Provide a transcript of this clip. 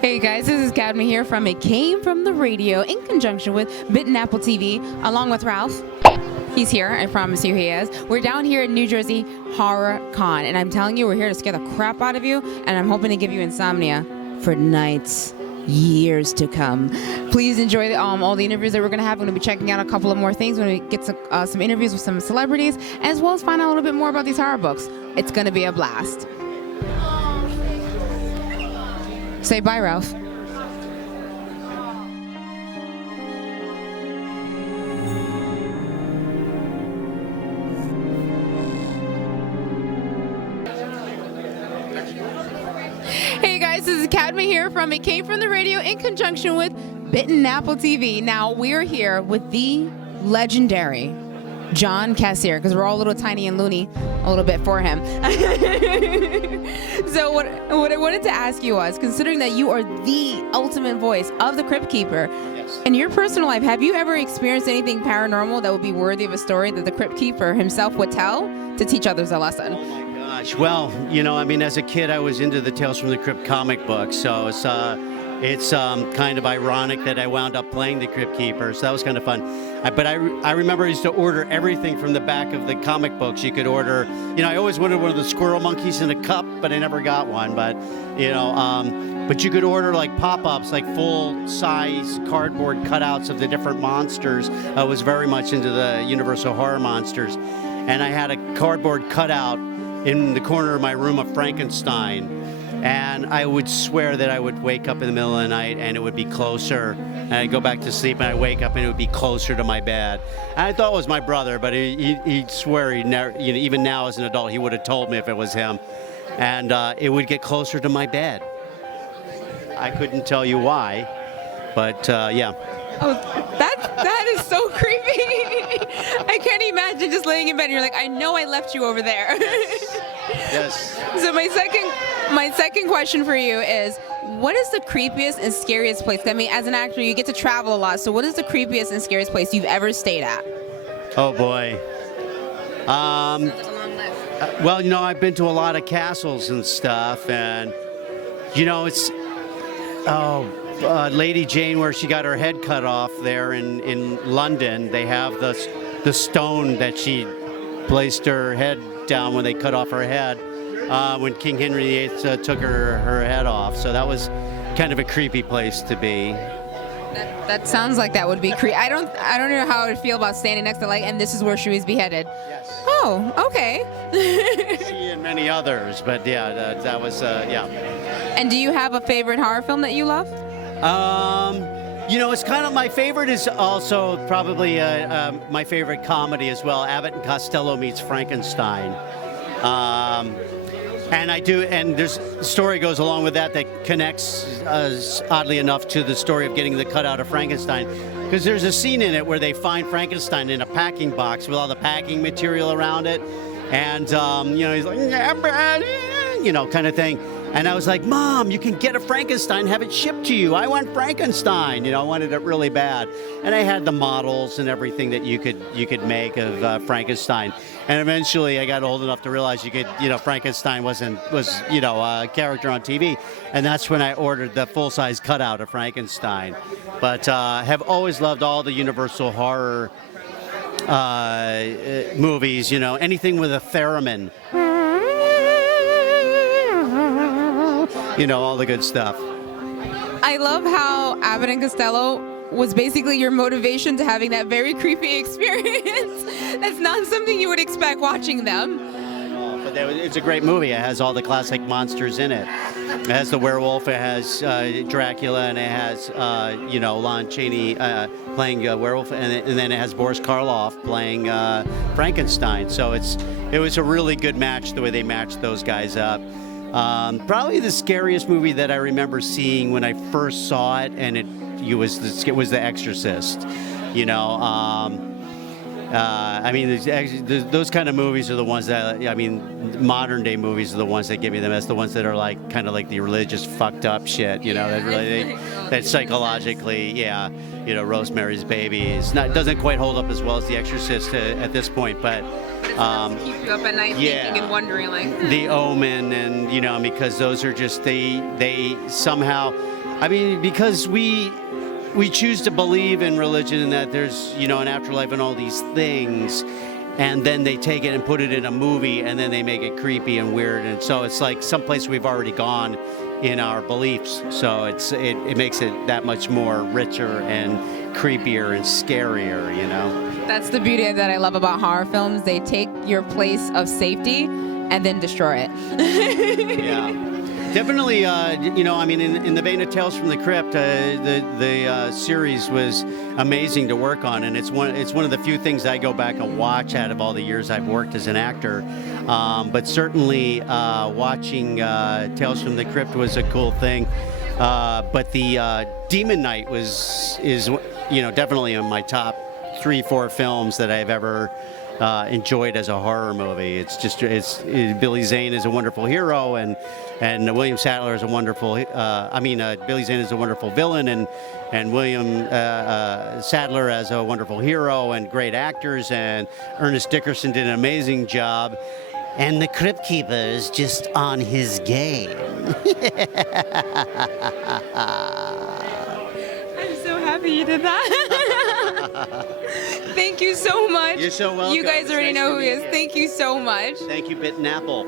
Hey guys, this is Cadma here from It Came From the Radio in conjunction with Bitten Apple TV, along with Ralph. He's here, I promise you he is. We're down here in New Jersey Horror Con, and I'm telling you, we're here to scare the crap out of you, and I'm hoping to give you insomnia for nights, years to come. Please enjoy all the interviews that we're going to have. We're going to be checking out a couple of more things. We're going to get some interviews with some celebrities, as well as find out a little bit more about these horror books. It's going to be a blast. Say bye, Ralph. Hey guys, this is Cadma here from It Came From the Radio in conjunction with Bitten Apple TV. Now we're here with the legendary John Kassir, because we're all a little tiny and loony a little bit for him. So what I wanted to ask you was, considering that you are the ultimate voice of the Crypt Keeper, yes, in your personal life, have you ever experienced anything paranormal that would be worthy of a story that the Crypt Keeper himself would tell to teach others a lesson? Oh my gosh. Well, you know, I mean, as a kid, I was into the Tales from the Crypt comic book, so it's kind of ironic that I wound up playing the Crypt Keeper, so that was kind of fun. But I remember I used to order everything from the back of the comic books. You could order, you know, I always wanted one of the squirrel monkeys in a cup, but I never got one. But, you know, but you could order like pop-ups, like full-size cardboard cutouts of the different monsters. I was very much into the Universal Horror monsters. And I had a cardboard cutout in the corner of my room of Frankenstein. And I would swear that I would wake up in the middle of the night and it would be closer. And I'd go back to sleep and I'd wake up and it would be closer to my bed. And I thought it was my brother, but he'd swear he never, you know, even now as an adult, he would have told me if it was him. And it would get closer to my bed. I couldn't tell you why, but yeah. Oh, that is so creepy. I can't imagine just laying in bed and you're like, I know I left you over there. Yes. So my second question for you is, what is the creepiest and scariest place? I mean, as an actor, you get to travel a lot. So what is the creepiest and scariest place you've ever stayed at? Oh boy. Well, you know, I've been to a lot of castles and stuff, and you know, it's Lady Jane, where she got her head cut off there in London. They have the stone that she placed her head down when they cut off her head, when King Henry VIII took her head off. So that was kind of a creepy place to be. That sounds like that would be creepy. I don't know how I would feel about standing next to and this is where she was beheaded. Yes. Oh, okay. She and many others, but yeah, that was yeah. And do you have a favorite horror film that you love? You know, it's kind of my favorite is also probably my favorite comedy as well. Abbott and Costello meets Frankenstein. And I do, and there's a story goes along with that connects, oddly enough, to the story of getting the cutout of Frankenstein. Because there's a scene in it where they find Frankenstein in a packing box with all the packing material around it. And, you know, he's like, you know, kind of thing. And I was like, Mom, you can get a Frankenstein, have it shipped to you. I want Frankenstein. You know, I wanted it really bad. And I had the models and everything that you could make of Frankenstein. And eventually I got old enough to realize Frankenstein was, you know, a character on TV. And that's when I ordered the full-size cutout of Frankenstein. But have always loved all the Universal Horror movies, you know, anything with a theremin. You know, all the good stuff. I love how Abbott and Costello was basically your motivation to having that very creepy experience. That's not something you would expect watching them. But it's a great movie. It has all the classic monsters in it. It has the werewolf, it has Dracula, and it has, you know, Lon Chaney playing werewolf, and then it has Boris Karloff playing Frankenstein. So it was a really good match, the way they matched those guys up. Probably the scariest movie that I remember seeing when I first saw it, and it was The Exorcist. You know, I mean, those kind of movies are the ones that, I mean, modern day movies are the ones that give me them. That's the ones that are like kind of like the religious fucked up shit. You know, that really that psychologically, yeah. You know, Rosemary's Baby doesn't quite hold up as well as The Exorcist at this point, but. Keep you up at night thinking and wondering, like. The Omen, and you know, because those are just they somehow. I mean, because we choose to believe in religion and that there's, you know, an afterlife and all these things, and then they take it and put it in a movie, and then they make it creepy and weird, and so it's like someplace we've already gone in our beliefs. So it makes it that much more richer and creepier and scarier, you know. That's the beauty that I love about horror films. They take your place of safety and then destroy it. Yeah. Definitely, you know, I mean, in the vein of Tales from the Crypt, the series was amazing to work on, and it's one of the few things I go back and watch out of all the years I've worked as an actor. But certainly, watching Tales from the Crypt was a cool thing. But the Demon Knight is, you know, definitely in my top 3-4 films that I've ever enjoyed as a horror movie. It's just Billy Zane is a wonderful hero, and William Sadler is a wonderful. Billy Zane is a wonderful villain, and William Sadler as a wonderful hero, and great actors, and Ernest Dickerson did an amazing job. And the Crypt Keeper is just on his game. I'm so happy you did that. Thank you so much. You're so welcome. You guys already know who he is. Thank you so much. Thank you, Bitten Apple.